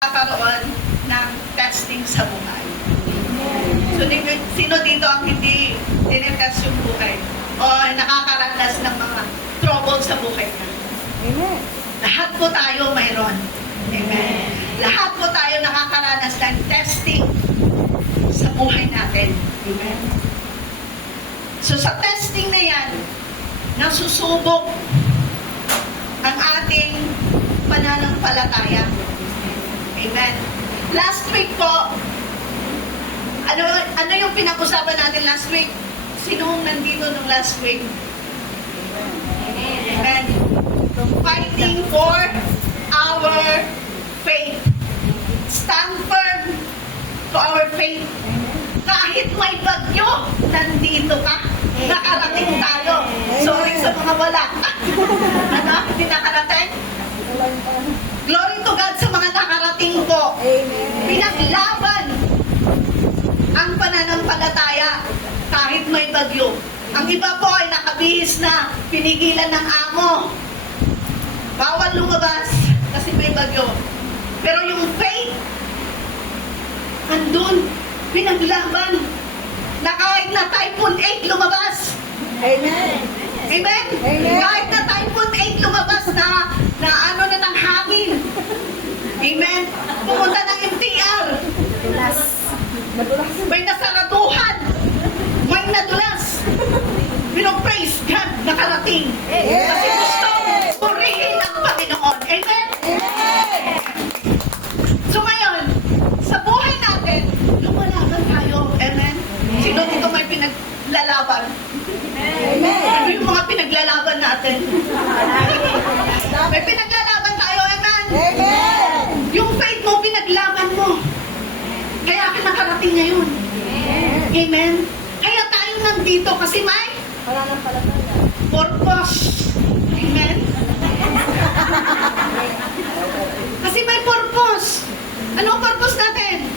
Kakaroon ng testing sa buhay. So, sino dito ang hindi tinetest yung buhay? O nakakaranas ng mga trouble sa buhay na? Amen. Lahat po tayo mayroon. Amen. Lahat po tayo nakakaranas ng testing sa buhay natin. Amen. So, sa testing na yan, nasusubok ang ating pananampalataya. Amen. Last week po, ano yung pinag-usapan natin last week? Sinong nandito nung last week? Amen. Fighting for our faith. Stand firm to our faith. Kahit may bagyo, nandito ka. Nakarating tayo. Sorry sa mga wala. Ano? Hindi nakarating? Glory to God sa mga nakarating po. Pinaglaban ang pananampalataya kahit may bagyo. Ang iba po ay nakabihis na, pinigilan ng amo. Bawal lumabas kasi may bagyo. Pero yung faith, andun, pinaglaban na kahit na Typhoon 8 lumabas. Amen. Amen? Amen. Kahit na Typhoon 8 lumabas na ano na ng hangin. Amen? Pumunta ng MTR. Madulas. May nasaraduhan. May nadulas. Pero praise God, nakarating. Kasi gusto purihin ang Panginoon. Amen? So ngayon, sa buhay natin, lumalaban tayo. Amen? Sino dito may pinaglalaban? Amen. Ano yung mga pinaglalaban natin? May pinaglalaban tayo, amen? Amen. Yung faith mo, pinaglaban mo. Kaya ka nakarating ngayon. Amen? Kaya tayo nandito kasi may Wala nang palataya. purpose. Amen? Kasi may purpose. Ano ang purpose natin?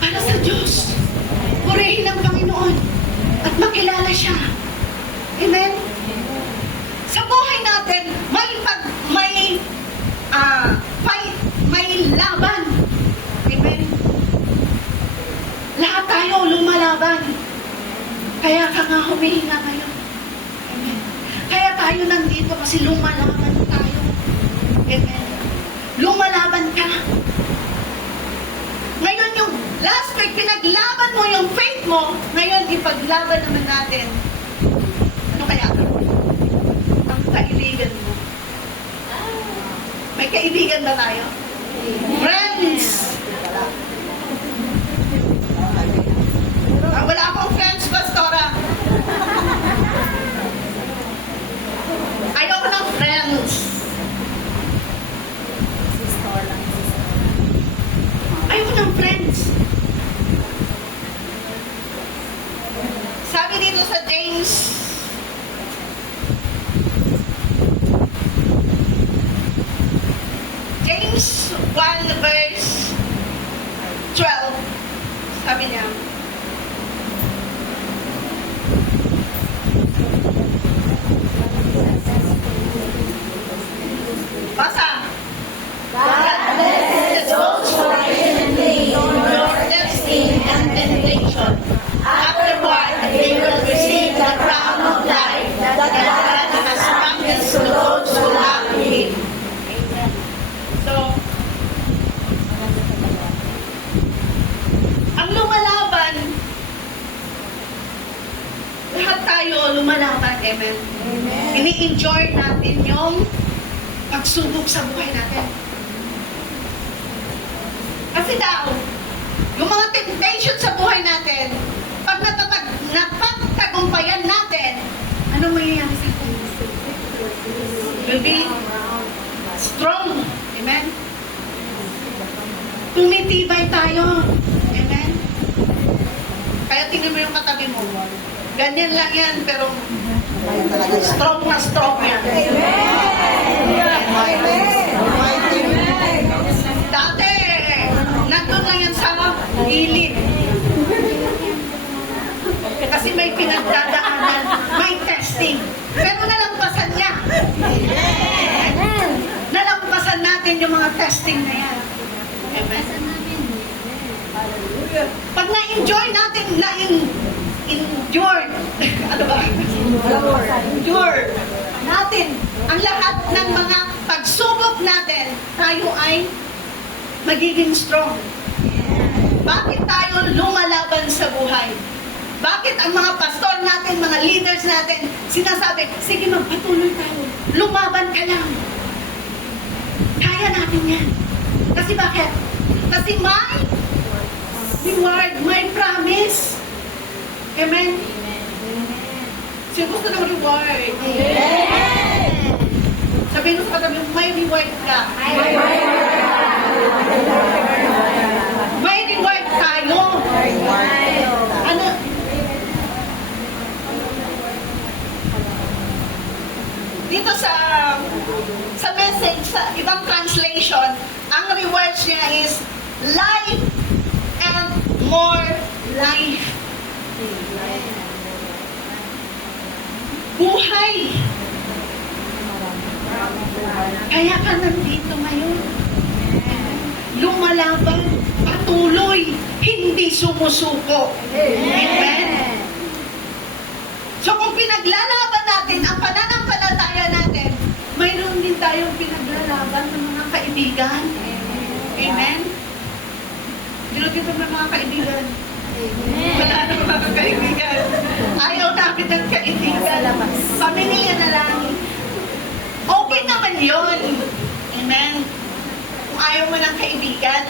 Para sa Diyos. Purihin ang Panginoon. At makilala siya. Amen? Sa buhay natin, may laban. Amen? Lahat tayo lumalaban. Kaya ka nga humihinga ngayon. Amen? Kaya tayo nandito kasi lumalaban tayo. Amen? Lumalaban ka. Ngayon yung last week, pinaglaban mo yung faith mo. Ngayon, ipaglaban naman natin. Ano kaya? Ang kaibigan mo. May kaibigan ba tayo? Friends! Wala akong friends, Pastora. Ayoko ng friends. Ayoko ng friends. Sabi dito sa James 1 verse 12, sabi niya, basa. God blesses those who are patiently endure testing and temptation. Afterward, they will receive the crown of life that God has promised to those who love Him. So, ang lumalaban, lahat tayo lumalaban, amen? Ini-enjoy natin yung pagsubok sa buhay natin. Kasi daw, yung mga temptation sa buhay natin, pag napagtagumpayan natin, ano mangyayari sa atin? Will be strong. Amen? Tumitibay tayo. Amen? Kaya tingnan mo yung katabi mo. Ganyan lang yan, pero strong na strong yan. Dati, nandun lang yan sa gilid. Kasi may pinagdadaanan, may testing. Pero nalampasan niya. Nalampasan natin yung mga testing na yan. Amen. Hallelujah. Pag na-enjoy natin, endure, ano ba? Endure natin ang lahat ng mga pagsubok natin, tayo ay magiging strong. Bakit tayo lumalaban sa buhay? Bakit ang mga pastor natin, mga leaders natin, sinasabi, sige magpatuloy tayo, lumaban ka lang. Kaya natin yan. Kasi bakit? Kasi may reward, may promise. Amen? Sino gusto ng reward? Amen. Sabihin mo sa katabi, may reward ka. May reward tayo. Ano? Dito sa message, sa ibang translation, ang rewards niya is life and more life. Buhay. Kaya ka nandito ngayon. Lumalaban, patuloy, hindi sumusuko. Amen. So kung pinaglalaban natin ang pananampalataya natin, mayroon din tayong pinaglalaban ng mga kaibigan. Amen. Dito ng mga kaibigan. Wala na mga kaibigan. Ayaw namin ng kaibigan. Pamilya na lang. Okay naman yun. Amen. Kung ayaw mo ng kaibigan.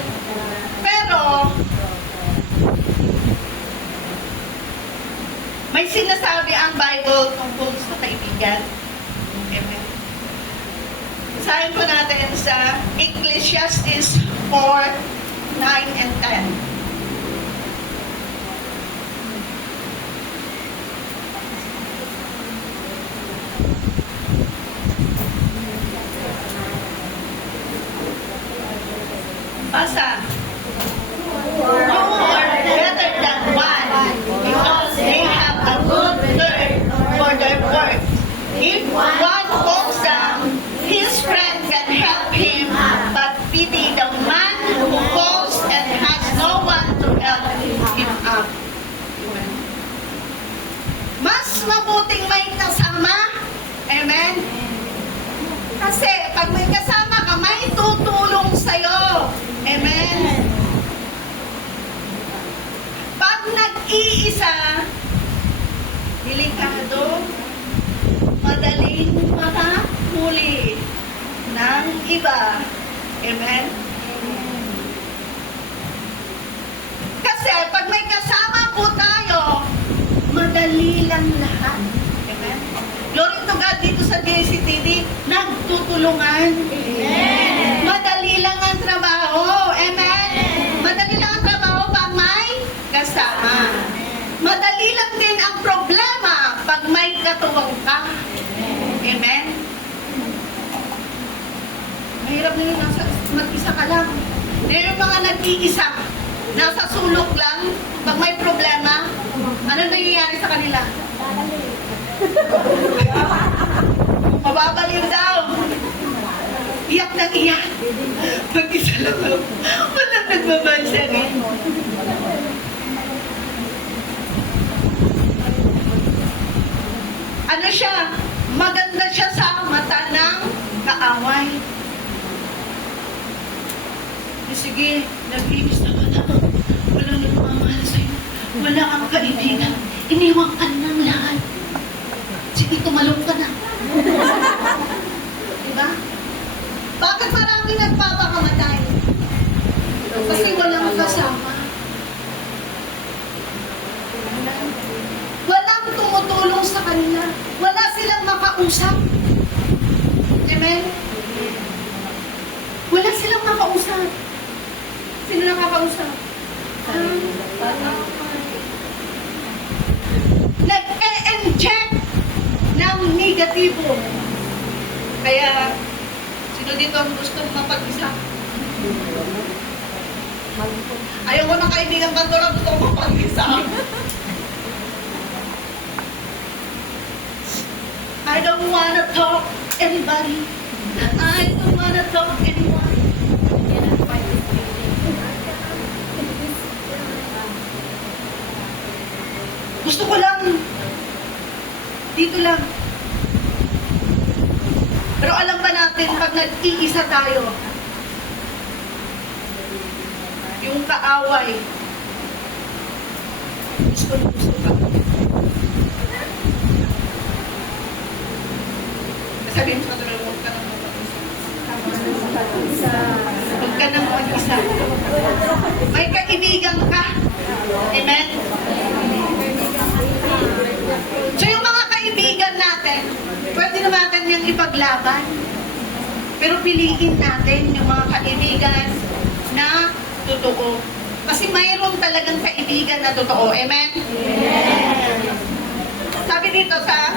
Pero, may sinasabi ang Bible tungkol sa kaibigan. Amen. Basahin po natin sa Ecclesiastes 4, 9 and 10. Basa. Two are better than one because they have a good word for their work. If one falls down, his friend can help him, but pity the man who falls and has no one to help him up. Mas mabuting may kasama. Amen? Kasi pag may kasama ka, may tutulong sa'yo. Amen? Pag nag-iisa, delikado, madaling makahuli ng iba. Amen? Kasi pag may kasama po tayo, madali lang lahat. Amen? Glory to God, dito sa JCTV, nagtutulungan. Amen. Madali lang ang trabaho. Amen. Madali lang ang trabaho pag may kasama. Madali lang din ang problema pag may katuwang ka. Amen. Mahirap na yun, mag-isa ka lang. Pero mga nag-iisa, nasa sulok lang, pag may problema, ano nangyayari sa kanila? Mababaliw daw. Iyak ng iyak. Mag-isa lang daw. Walang nagbabansarin. Ano siya? Maganda siya sa mata ng kaaway. Sige, nag-inis naman ako. Walang nagmamahal sa'yo. Wala kang kaibigan. Iniwang ka ng lahat. Sige, tumalong ka na. Diba? Bakit marami nagpapakamatay? Kasi walang kasama. Walang tumutulong sa kanila. Wala silang makausap. Amen? Wala silang makausap. Sino nakakausap? Nag-e-inject ng negatibo. Kaya, sino dito ang gusto mapag-isa? Ayaw ko ng kaibigan kantora, gusto ko mapag-isa. I don't wanna talk anybody. I don't wanna talk anyone. Gusto ko lang, dito lang. Pero alam ba natin, pag nag-iisa tayo, yung kaaway, gusto ka. Sabihin mo sa tulad, huwag ka nang mag-isa. Huwag ka nang mag-isa. May kaibigan ka. Amen? So yung mga kaibigan natin, pwede naman natin yung ipaglaban. Pero piliin natin yung mga kaibigan na totoo. Kasi mayroon talagang kaibigan na totoo. Amen? Amen. Sabi dito sa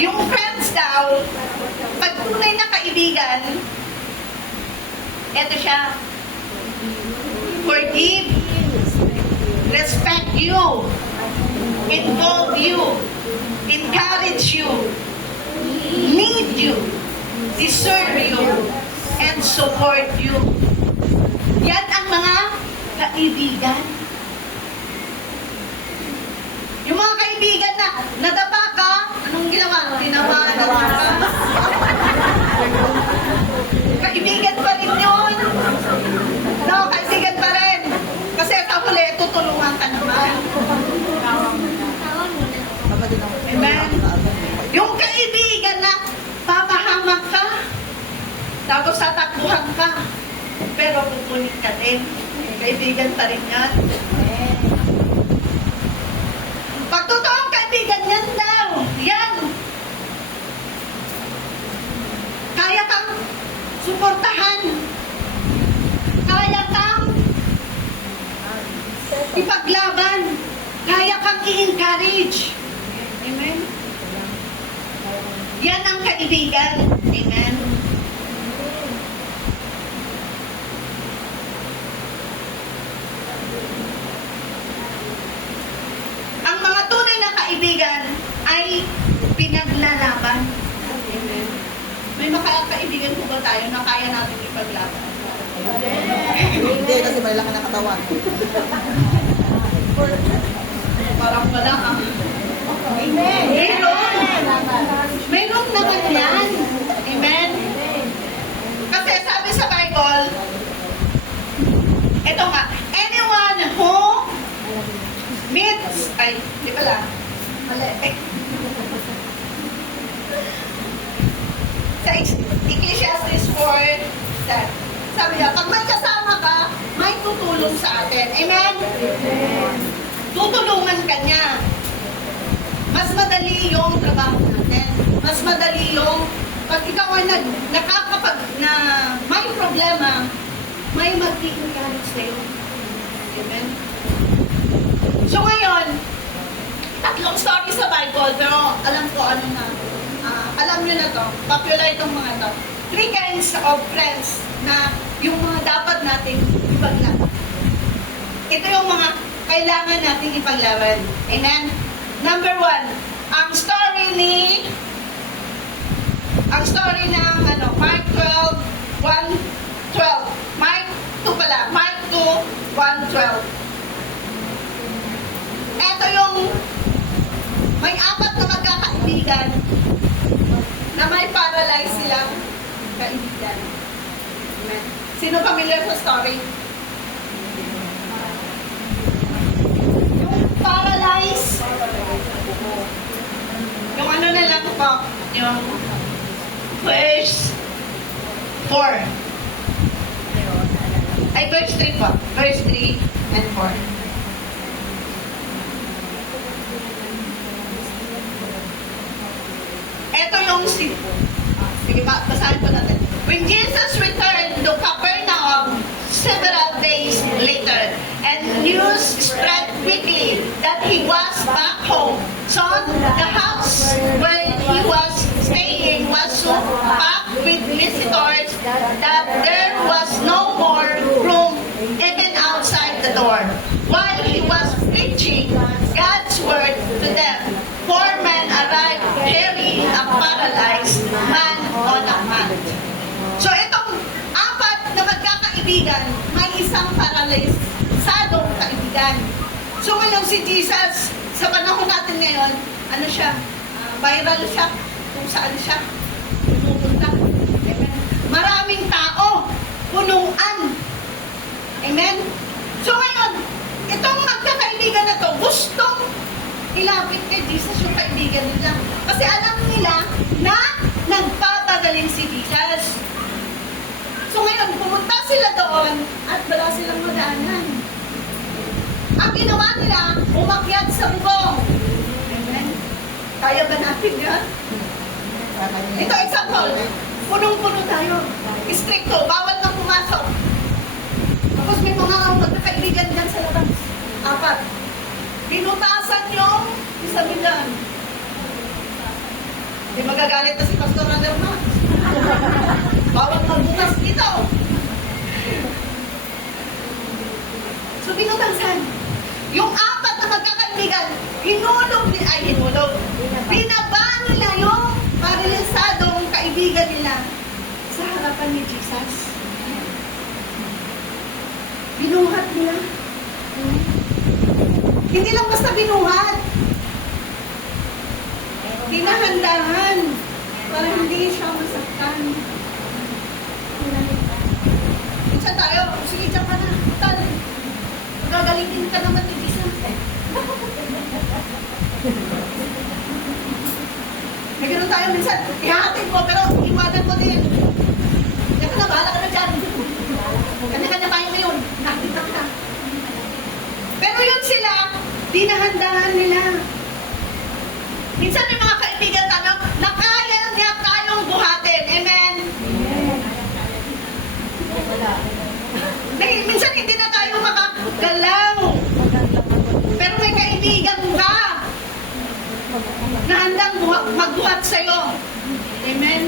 yung friends daw, pag tunay na kaibigan, eto siya, forgive, respect you, involve you, encourage you, lead you, deserve you, and support you. Yan ang mga kaibigan. Yung mga kaibigan na nadapa ka, anong ginawa? Tinamaan ka. Kaibigan pa rin yun. No, kaibigan pa rin. Kasi kahuli, tutulungan ka naman. Amen. Yung kaibigan na papahamak ka, tapos tatakbuhan ka, pero pupunin ka din. Kaibigan pa rin yan. Pag totoong kaibigan, yan daw. Yan. Kaya kang suportahan. Kaya kang ipaglaban. Kaya kang i-encourage. Amen? Yan ang kaibigan. Amen? Ang mga tunay na kaibigan ay pinaglalaban. Amen? May makakaibigan po ba tayo na kaya natin ipaglaban? Hindi, kasi malaki na katawan. Parang wala ka. Amen. Meron. Meron naman yan. Amen? Kasi sabi sa Bible, ito nga, anyone who meets, ay, di pala, mali. Sa Ecclesiastes 4:10, sabi niya, pag may kasama ka, may tutulong sa atin. Amen? Tutulungan ka niya. Mas madali yung trabaho natin. Mas madali yung pag ikaw ay nakakapag na may problema, may mag-i-encourage sa'yo. Amen? So ngayon, tatlong story sa Bible, pero alam ko ano na, alam nyo na to, popular itong mga to. 3 kinds of friends na yung mga dapat natin ipaglaban. Ito yung mga kailangan natin ipaglaban. Amen? Number 1, ang story ng Mark 12:1-12. Mark 2 pala. Mark 2:1-12. Ito yung may 4 na magkakaibigan na may paralyzed silang kaibigan. Amen. Sino familiar sa story? Yung paralyzed, yung ano na lang po, yung verse 4. Ay, verse 3 po. Verse 3 and 4. Ito yung sige, basahin po natin. When Jesus returned to Capernaum several days later, and news spread quickly that he was back home. So the house where he was staying was so packed with visitors that there was no more room even outside the door. While he was preaching God's word to them, 4 men arrived carrying a paralyzed man on a mat. So itong 4 na magkakaibigan, may isang paralyzed lasadong kaibigan. So ngayon si Jesus, sa panahon natin ngayon, ano siya? Viral siya kung saan siya pumupunta. Amen. Maraming tao, punuan. Amen. So ngayon, itong magkakaibigan na to, gustong ilapit kay Jesus yung kaibigan nila. Kasi alam nila na nagpapagaling si Jesus. So ngayon, pumunta sila doon at wala silang madaanan. Ang ginawa nila, umakyat sa bubong. Amen. Kaya ba natin yan? Ito, example. Punong-puno tayo. Istrikto, bawal na pumasok. Tapos may mga magkakaibigan dyan sa labas. 4. Binutasan yung isabilan. Hindi magagalit na si Pastor Anderman. Bawal magbukas dito. So binutasan. Yung 4 na magkakaibigan, hinulog. Binaba nila yung paralisadong kaibigan nila sa harapan ni Jesus. Binuhat nila. Hindi lang basta binuhat. Dinahandahan para hindi siya masaktan. Minsan tayo, sige dyan ka na. Tal, magagalingin ka naman ni Jesus. May gano'n tayo minsan, ihahatid mo, pero iwanan mo din. Yan ka na, bahala ka na dyan. Kanya-kanya tayo ngayon, nakita ka. Pero yun sila, dinahandahan nila. Minsan may mga kaibigan tayo na kaya niya tayong buhatin. Amen? Minsan hindi na tayo makagalaw. Pero may kaibigan ka na handang magbuhat sa'yo. Amen?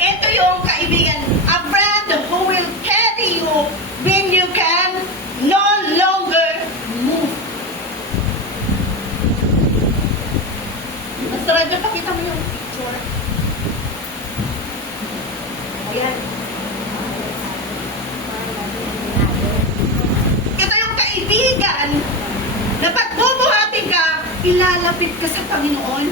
Ito yung kaibigan. A friend who will carry you when you can no longer move. Basta radyo, pakita mo yung picture. Ayan. Ito yung kaibigan na pag bubuhatin ka, ilalapit ka sa Panginoon.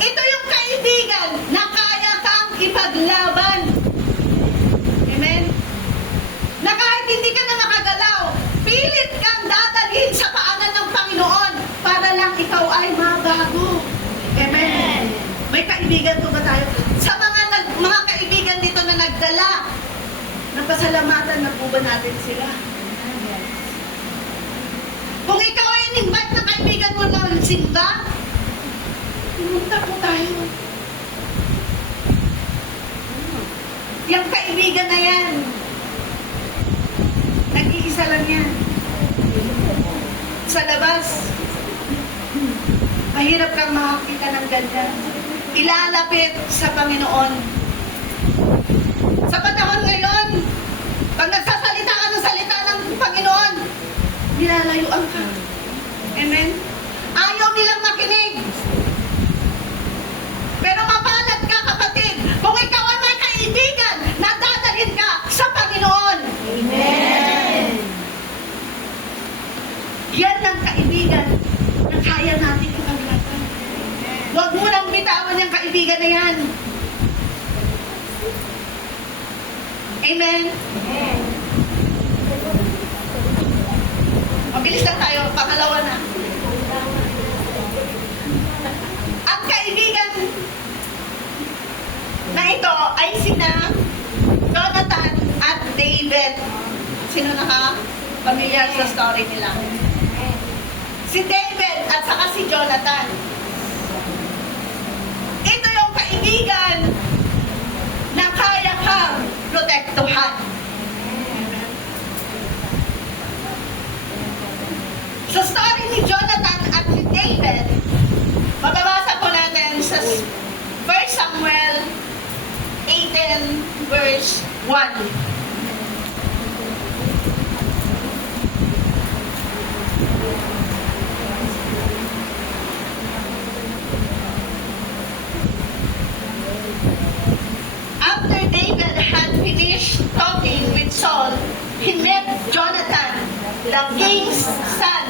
Ito yung kaibigan na kaya kang ipaglaban. Amen? Na kahit hindi ka na makagalaw, pilit kang dadalhin sa paanan ng Panginoon para lang ikaw ay mabago. Amen? May kaibigan po ba tayo? Sa mga kaibigan dito na nagdala, napasalamatan na po ba natin sila? Kung ikaw ay in-invite na kaibigan mo na simba, pumunta po tayo. Yung kaibigan na yan, nag-iisa lang yan. Sa labas, mahirap kang makakita ng ganda. Ilalapit sa Panginoon. Sa panahon ngayon, pag nagsasalita ka ng salita ng Panginoon, nilalayuan ka. Amen? Ayaw nilang makinig. Pero mapalad ka, kapatid, kung ikaw ay may kaibigan na dadalhin ka sa Panginoon. Amen. Yan ang kaibigan na kaya natin ipaglaban. Huwag mo nang bitawan yung kaibigan na yan. Amen? Amen. Mabilis lang tayo, pangalawa na. Ang kaibigan na ito ay sina Jonathan at David. Sino pamilyar sa story nila? Si David at saka si Jonathan. Ito yung kaibigan na kaya kang protektuhan. Sa story ni Jonathan at ni David, mababasa po natin sa 1 Samuel 18 verse 1. finished talking with Saul, he met Jonathan, the king's son.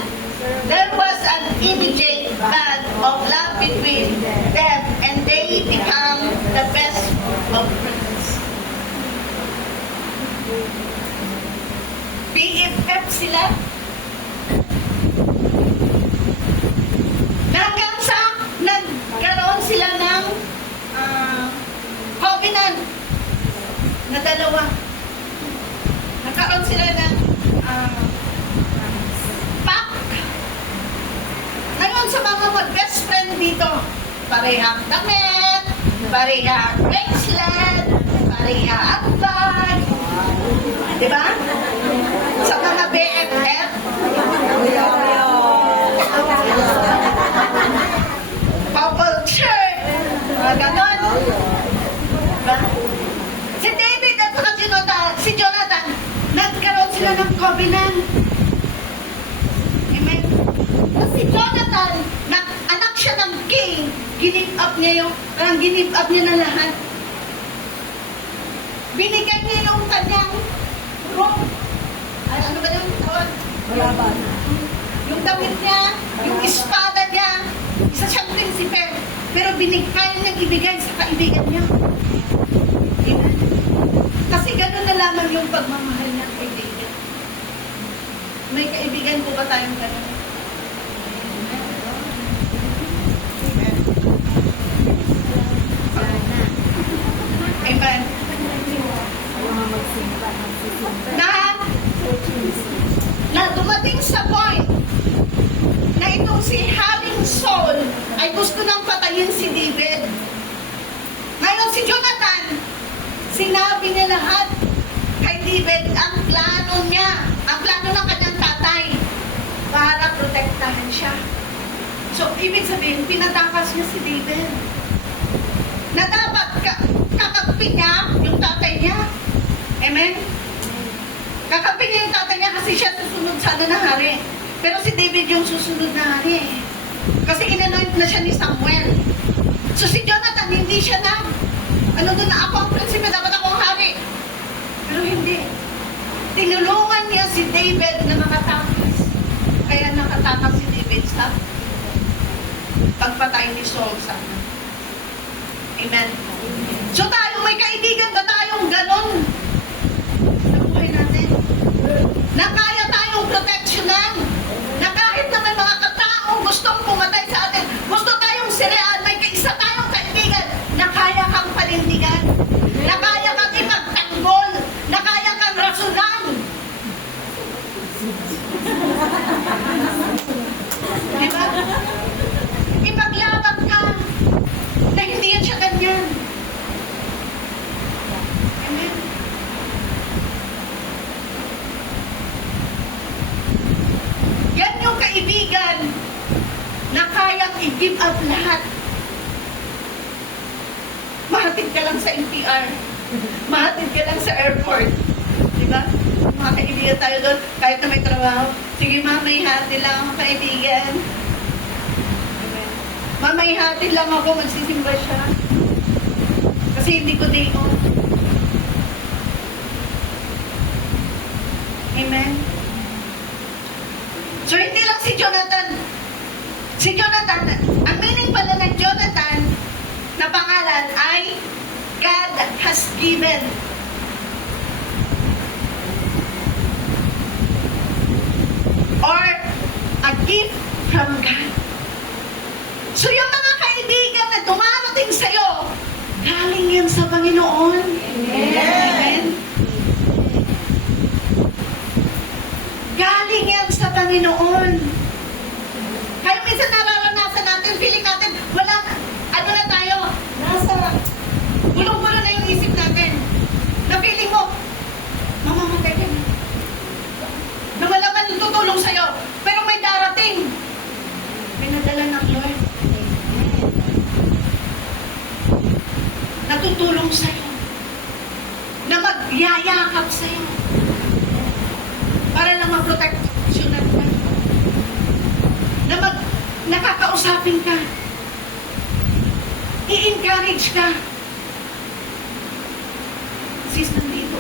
There was an immediate bond of love between them, and they became the best of friends. BFF sila. Hanggang sa nagkaroon sila ng covenant na dalawa. Nagkaroon sila ng pact. Ngayon sa mga mag-best friend dito, parehang damit, parehang bracelet, parehang bag. Diba? Sa mga BFF, couple shirt, mga ganon. Diba? Si David at saka si Jonathan, nagkaroon sila ng covenant. Amen? At si Jonathan, anak siya ng king, give up niya na lahat. Binigyan niya yung kanyang robe. Ay, ano ba yung tawag? Malaban. Yung damit niya, yung espada niya, isa siyang prinsipe. Pero kaya niyang ibigay sa kaibigan niya. Amen? Kasi gano'n na lamang yung pagmamahal niya kay David. May kaibigan po ba tayong gano'n? Amen. Na dumating sa point na itong si Haring Saul ay gusto nang patayin si David. Ngayon si Jonathan, sinabi niya lahat kay David ang plano niya, ang plano ng kanyang tatay para protektahan siya. So, ibig sabihin, pinatakas niya si David. Na dapat kakampi niya yung tatay niya. Amen? Kakampi niya yung tatay niya kasi siya susunod sana na hari. Pero si David yung susunod na hari. Kasi inanoint na siya ni Samuel. So si Jonathan, hindi siya na, doon na ako ang prinsipe, dapat ako ang hari. Pero hindi. Tinulungan niya si David na makatakas. Kaya nakatakas si David sa pagpatay ni Saul sana. Amen. So tayo, may kaibigan ba tayong ganon sa buhay natin? Na kaya tayong proteksyonan? Na kahit na may mga kataong gustong pumatay sa atin, gusto tayong sirean, may kaisa tayong kaibigan na kaya kang panindigan, na kaya kang ipagtanggol, na kaya kang rasunan. Diba? Ipaglaban ka na hindi yan siya ganyan. Amen. Yan yung kaibigan na kayang i-give up lahat. Mahatid ka lang sa NPR. Mahatid ka lang sa airport. Diba? Mga kaibigan tayo doon, kahit na may trabaho. Sige, may hatid lang ako kaibigan. May hatid lang ako, magsisimba siya. Kasi hindi ko day off. Amen? So, hindi lang si Jonathan. Si Jonathan, ang meaning pala ng Jonathan na pangalan ay God has given. Or a gift from God. So yung mga kaibigan na dumarating sa'yo, galing yan sa Panginoon. Amen. Galing yan sa Panginoon. Kaya minsan nararanasan natin, feeling natin, wala, na tayo, nasa, bulong-bulo na yung isip natin. Na feeling mo, mamamatay ka na. Na wala man tutulong sa'yo, pero may darating. Pinadala ng Lord. Natutulong sa'yo. Na magyayakap sa'yo. Para lang ma-proteksyonan ka. Na nakakausapin ka. I-encourage ka. Sis, nandito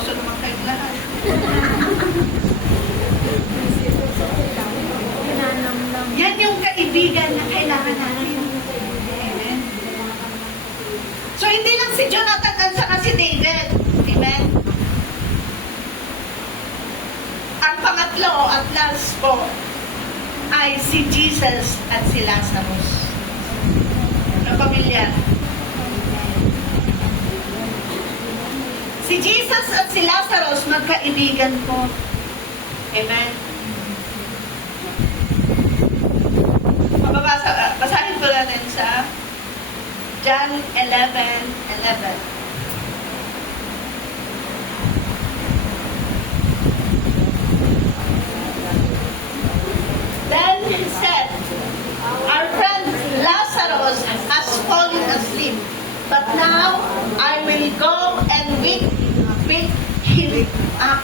seryoso naman kayong lahat. Yan yung kaibigan na kailangan natin. Amen. So, hindi lang si Jonathan at saka si David. Amen. Ang pangatlo at last po ay si Jesus at si Lazarus. Na pamilya. Si Jesus at si Lazarus, magkaibigan po. Amen. Basahin ko natin sa John 11:11. Then he said, our friend Lazarus has fallen asleep, but now I will go and wake him up.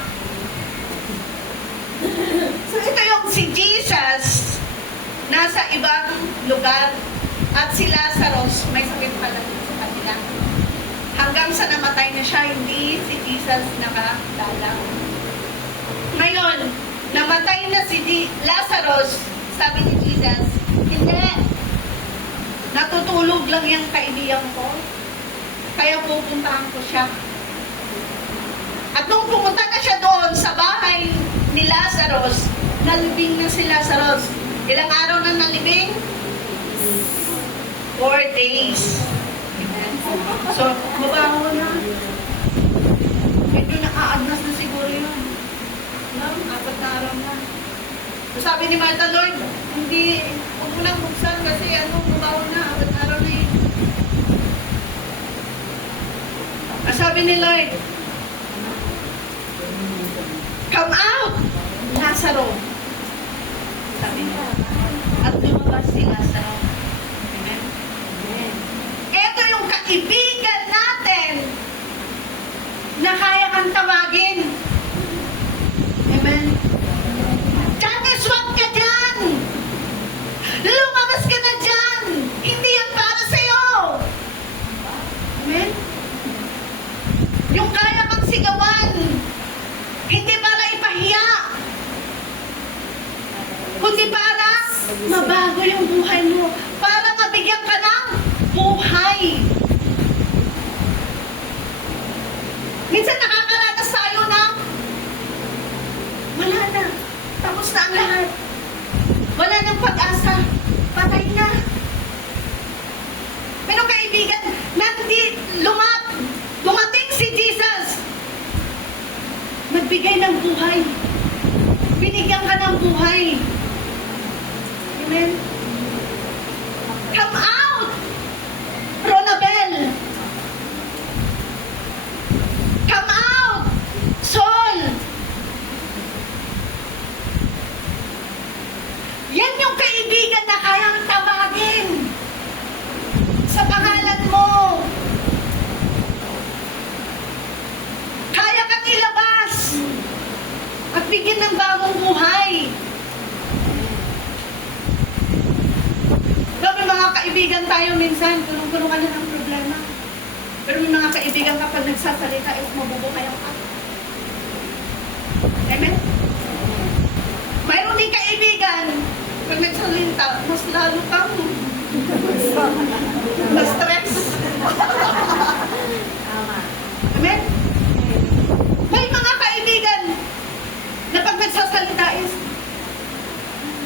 So ito yung si Jesus nasa ibang lugar at si Lazarus may sakit pala sa kanila. Hanggang sa namatay na siya, hindi si Jesus nakadalang. Ngayon, namatay na si Lazarus, sabi ni Jesus, hindi. Natutulog lang yung kaibigan ko. Kaya pupuntahan ko siya. At nung pumunta na siya doon sa bahay ni Lazarus, nalibing na si Lazarus. Ilang araw na nalibing? 4 days. So, mabaho na. Medyo nakaagnas na siguro yun. No? 4 na araw na. So, sabi ni Martha, Lord, hindi, huwag mo lang buksan kasi mabaho na. 4 na araw na yun. Sabi ni Lord, come out, Lazaro. Sabi niya. At lumabas si Lazaro. Amen? Ito yung kaibigan natin na kaya kang tawagin. Amen? Janice, wag ka dyan! Lumabas ka na dyan! Hindi yan para sa'yo! Amen? Yung kaya kang sigawan, hindi para ipahiya, kundi para mabago yung buhay mo, para mabigyan ka ng buhay. Minsan nakakaranas tayo na wala na, tapos na ang lahat, wala nang pag-asa, patay na. Pero kaibigan, dumating si Jesus, nagbigay ng buhay, binigyan ka ng buhay. Amen? Come out, Ronabel. Come out, Saul. Yan yung kaibigan na kayang tawagin sa pangalan mo. Kaya kang ilabas at bigyan ng bagong buhay. May mga kaibigan tayo minsan, punong-puno ka na ng problema. Pero may mga kaibigan kapag nagsasalita, mabubukayan ka. Amen? Mayroon din kaibigan, pag nagsalita, mas lalo kang na-stress. Amen? May mga kaibigan na pag nagsasalita is,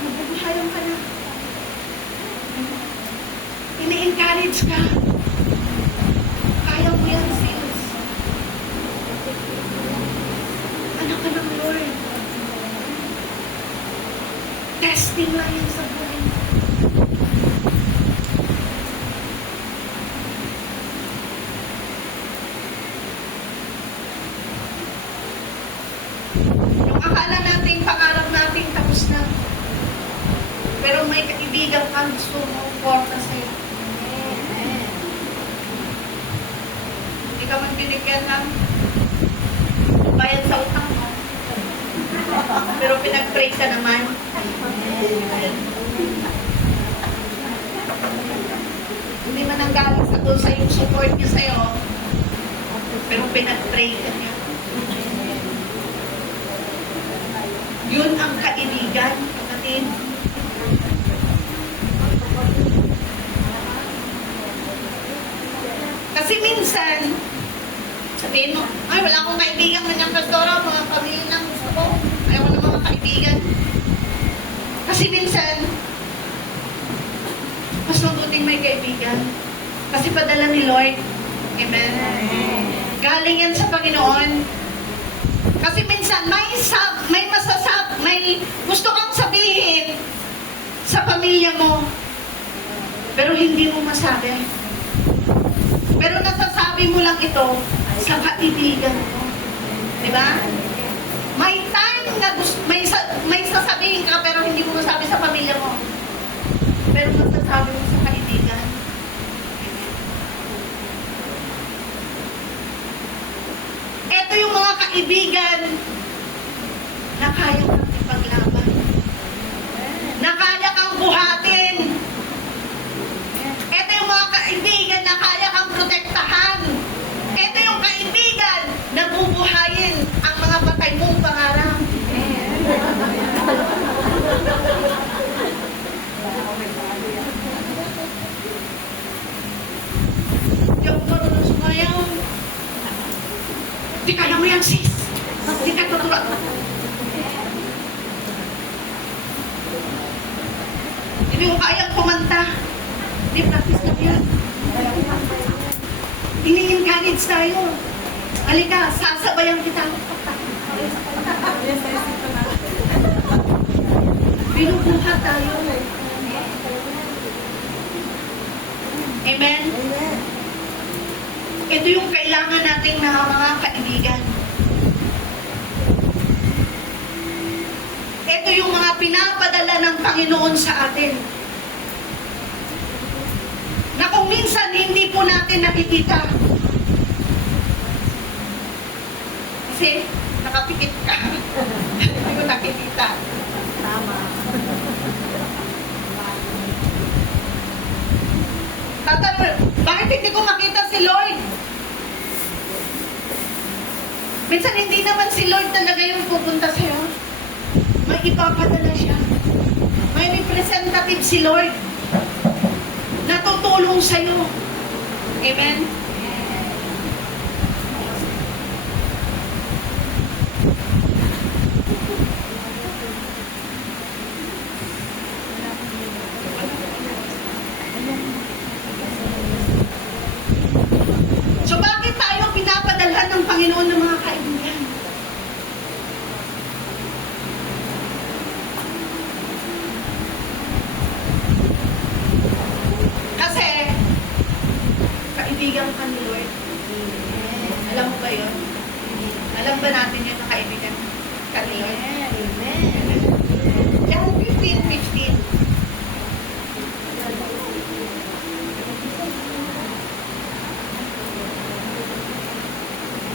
mabubukayan ka na. Ini-encourage ka. Kaya mo yan, sis. Anak ka ng Lord. Testing lang yan sa buhay mo. Yung akala natin, pangarap natin, tapos na. Pero may kaibigan kang gusto mo, porta sa'yo. Hindi ka man binigyan ng bayad sa utang mo. Pero pinag-pray ka naman. Hindi man ang galing sa doon sa yung support niya sa'yo. Pero pinag-pray ka niya. Yun ang kaibigan, kapatid. Kasi minsan, sabihin mo, ay wala akong kaibigan ng pastora, mga pamilya ng gusto ko. Ayaw ko ng mga kaibigan. Kasi minsan, mas mabuting may kaibigan. Kasi padala ni Lord. Amen. Galing yan sa Panginoon. Kasi minsan, may gusto kang sabihin sa pamilya mo, pero hindi mo masabi. Pero nasasabi mo lang ito sa kaibigan mo. Diba? May time na may sasabihin ka pero hindi mo masabi sa pamilya mo. Pero masasabi mo sa kaibigan. Ito yung mga kaibigan na kaya kang ipaglaban. Na kaya kang buhatin. Ito yung mga kaibigan na kaya kang protektahan. Ito yung kaibigan na bubuhayin ang mga patay mong pangarap. Di ako marunong sumayaw. Di kaya mo yan, sis. Di ka tutulak. Hindi mo kayang kumanta. Di practice na yan. Ini-encourage tayo. Halika, sasabayan kita. Binubuhat tayo. Amen? Ito yung kailangan nating mga kaibigan. Ito yung mga pinapadala ng Panginoon sa atin. Na kung minsan hindi po natin nakikita. Kasi nakapikit ka. Hindi ko nakikita. Tama. Tatanong, bakit hindi ko makita si Lord? Minsan hindi naman si Lord talaga yung pupunta sa'yo. May ipapadala siya. May representative si Lord na tutulong sa'yo. Amen? So bakit tayo pinapadalhan ng Panginoon ng mga kaibigan? Kasi, kaibigan ka ni Lord. Alam mo ba yun? Alam ba natin yun na kaibigan ka ni Lord? John 15:15.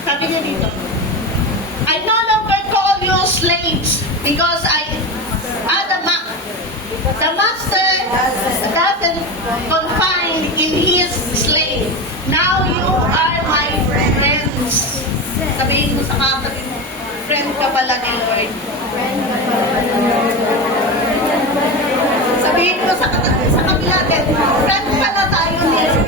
Sabi niya dito, I no longer call you slaves because the master doesn't confine in his slave. Now you are my friends. Sabihin mo sa kapatid mo, friend ka pala ni Lord. Sabihin mo sa kabila din, friend pala tayo ni Lord.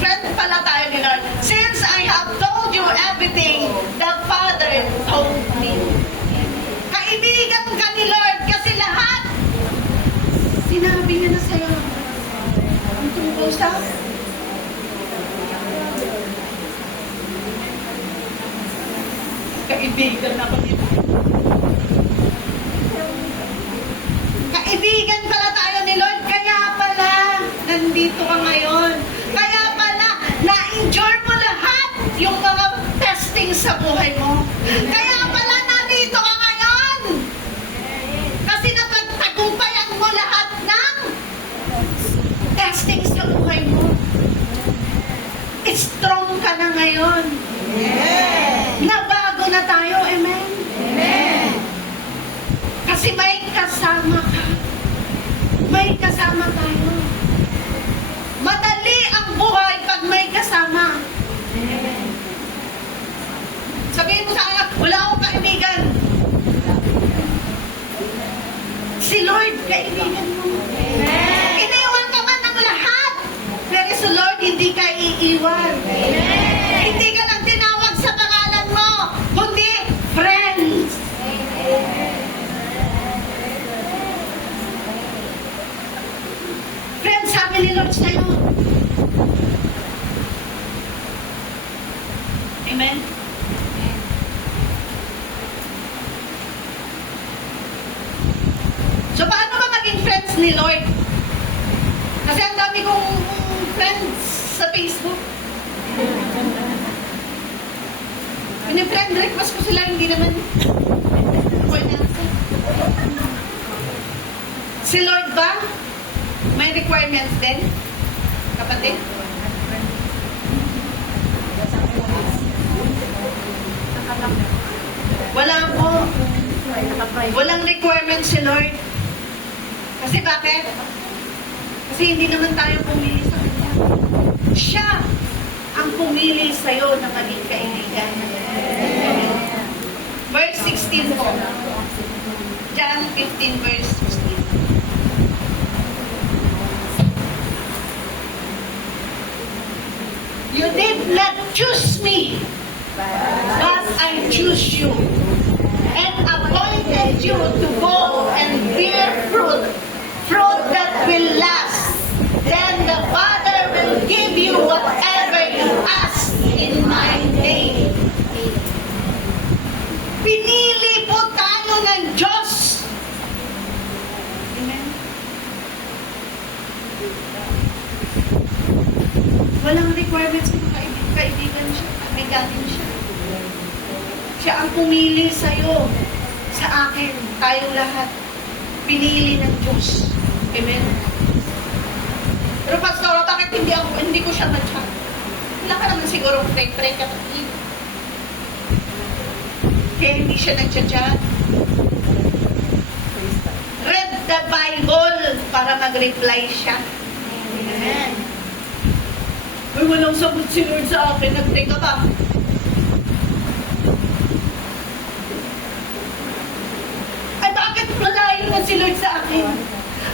Friend pala tayo ni Lord. Since I have told you everything the Father told me. Kaibigan ka ni Lord kasi lahat sinabi niya na sa'yo. Ang tungkol sa kaibigan ako ni Lord. Kaibigan pala tayo ni Lord, kaya pala nandito ka ngayon. Kaya pala na-endure mo lahat yung mga testing sa buhay mo. Kaya pala nandito ka ngayon. Kasi napagtagumpayan mo lahat ng testing sa buhay mo. Strong ka na ngayon. Nabago na tayo, amen? Kasi may may kasama ka. May kasama tayo. Madali ang buhay pag may kasama. Sabihin mo sa akin, wala akong kaibigan. Si Lord, kaibigan mo. Iniwan ka man ng lahat. Pero si Lord, hindi ka iiwan. Hindi ka nang tinawag sa pangalan mo, kundi friends. Friends, sabi ni Lord sa'yo. Amen? So, paano ba maging friends ni Lord? Kasi ang dami kong friends sa Facebook. Pini-friend request ko sila, hindi naman ako inasa. Si Lord ba? May requirements din? Kapatid? Wala po. Walang requirements si Lord. Kasi bakit? Kasi hindi naman tayo pumili sa Kanya. Siya ang pumili sa'yo na maging kaibigan. Verse 16 po. John 15 verse 16. You did not choose me, but I choose you and appointed you to go and bear fruit, fruit that will last. Then the Father will give you whatever you ask in my name. Pinili po tayo ng Diyos. Amen. Walang requirements kung kaibigan siya, kaibiganin siya. Siya ang pumili sa'yo, sa akin, tayong lahat. Pinili ng Diyos. Amen? Pero Pastor, bakit hindi ko siya ma-chat? Wala ka naman siguro pray kapatid. Kaya hindi siya nag-chat. Read the Bible para mag-reply siya. Amen. Ay, walang sagot si Lord sa akin. Nag-pray ka ba? Ay, bakit malayo na si Lord sa akin?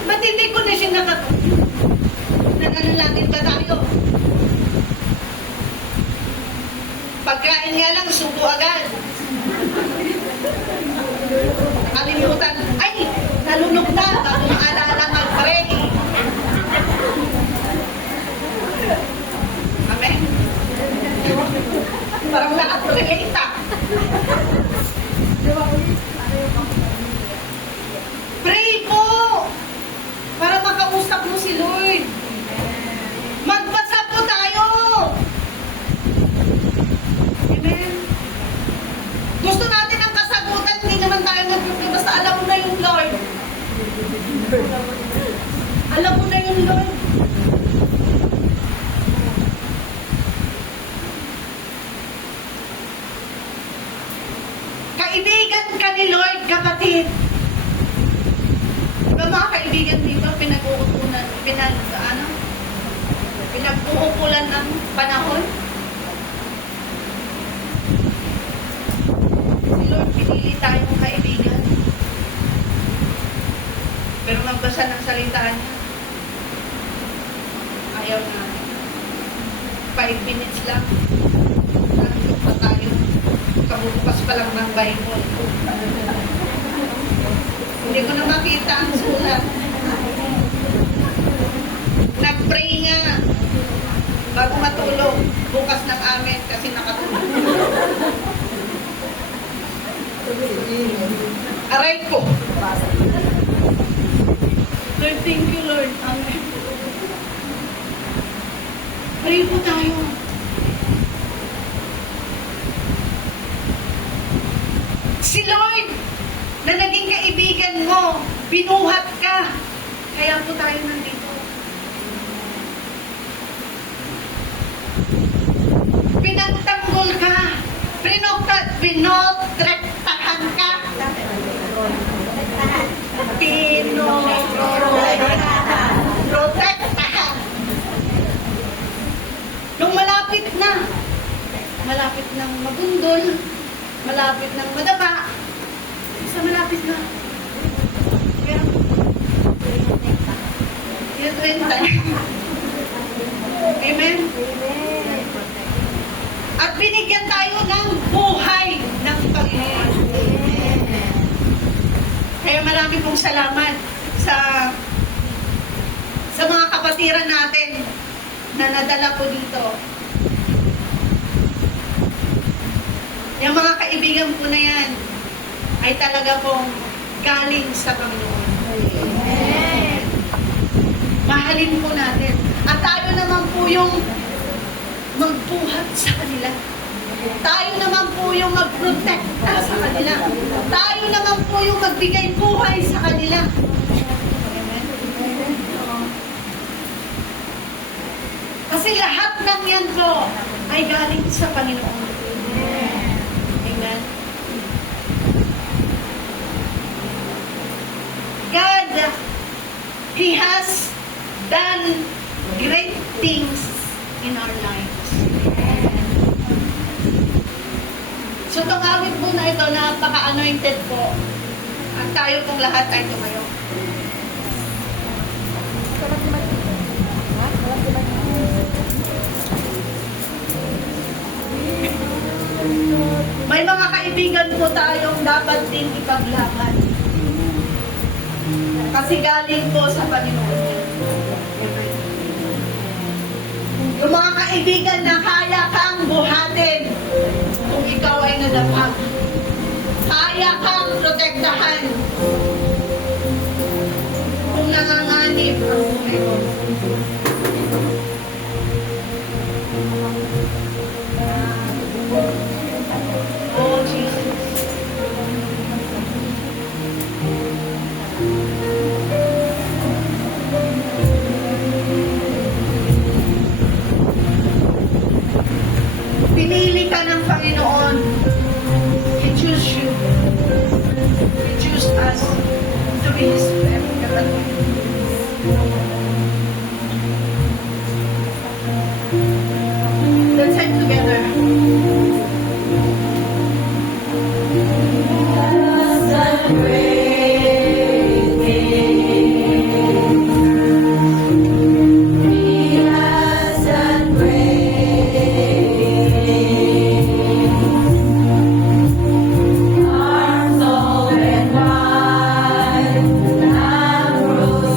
Ba't hindi ko na siya nakatulog? Nananalangin ba tayo? Pagkain nga lang, subo agad. Nakalimutan. Ay, nalunok na. Bago maalala mag-pray. Amen? Parang lahat-relate ah. Pray po! Para makausap mo si Lord. Magbasa po tayo! Amen? Gusto natin ang kasagutan, hindi naman tayo nagpipray. Basta alam mo na yung Lord. Alam mo na yung Lord. Kaibigan ka ni Lord, kapatid. Diba mga kaibigan dito, pinag-uukulan ng panahon? Si Lord, pinili tayong kaibigan. Pero magbasa ng salita niya, ayaw na. 5 minutes lang. Nandun pa tayo. Kabukas pa lang ng Bible. Hindi ko na makita ang sulat. Nag-pray nga. Bago matulog. Bukas ng amin kasi nakatulog. Aray ko. Lord, thank you, Lord. Amen. Pray po tayo. Si Lord, na naging kaibigan mo, binuhat ka. Kaya po tayo nandito. Pinagtanggol ka. Pinotrektahan ka. dun, malapit ng madapa. Sa malapit na. Kaya, yung 30. Amen? At binigyan tayo ng buhay ng Panginoon. Kaya marami pong salamat sa mga kapatiran natin na nadala po dito. Yung mga kaibigan po na yan ay talaga pong galing sa Panginoon. Amen. Mahalin po natin. At tayo naman po yung magbuhat sa kanila. Tayo naman po yung magprotekta sa kanila. Tayo naman po yung magbigay buhay sa kanila. Amen. Kasi lahat ng yan po ay galing sa Panginoon. Amen. God, He has done great things in our lives. So, itong awit po na ito, napaka-anointed po. At tayo pong lahat ay tumayo. May mga kaibigan po tayong dapat din ipaglaban. Kasi galing po sa Panginoon. Yung mga kaibigan na kaya kang buhatin kung ikaw ay nadapa. Kaya kang protektahan kung nanganganib ang buhay mo. Oh, Jesus. Pinili ka ng Panginoon. He chose you. He chose us to be His representative. Let's sing together. Arms open wide, arrows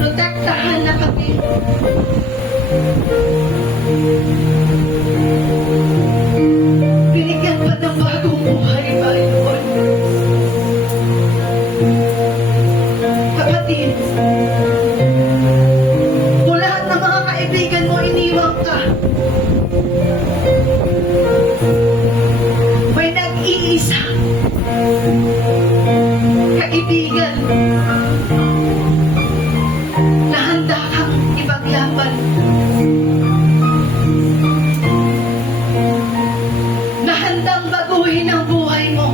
protektahan na kami. Binigyan ka ng bagong buhay, Panginoon. Kapatid, kung lahat ng mga kaibigan mo iniwang ka, may nag-iisa kaibigan na handa kang ipaglaban, na handang baguhin ang buhay mo.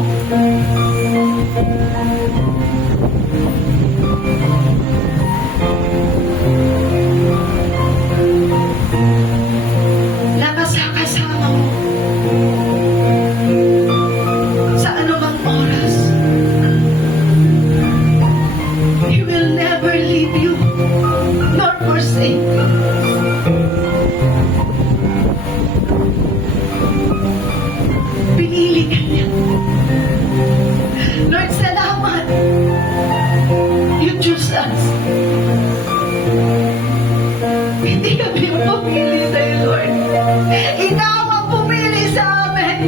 Nakasakasama mo sa anumang oras. He will never leave you nor forsake you. Pinili ka niya. Lord, salamat. You choose us. Hindi kami pumili sa'yo, Lord. Ikaw ang pumili sa amin.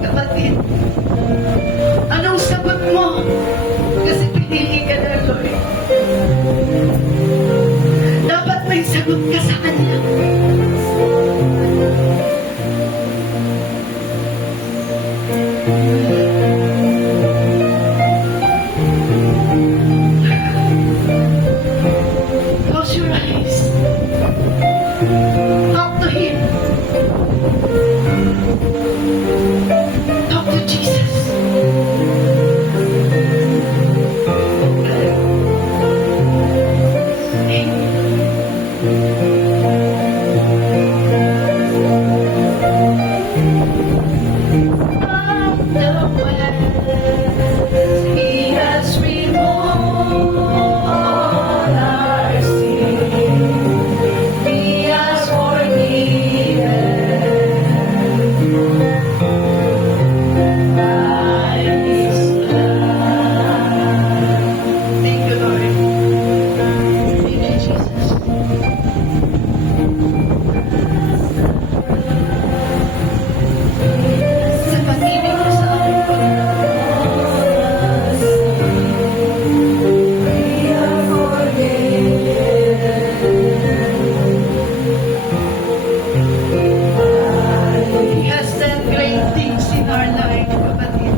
Kapatid, anong sagot mo? Kasi pinili ka na, Lord. Dapat may sagot ka sa Kanya. Close your eyes. Talk to Him. Talk to Jesus. He has removed all our sin. He has forgiven by His blood. Thank you, Lord. Thank you, Jesus. Sa pag-ibig mo sa amin, He has done great things in our life, kapatid.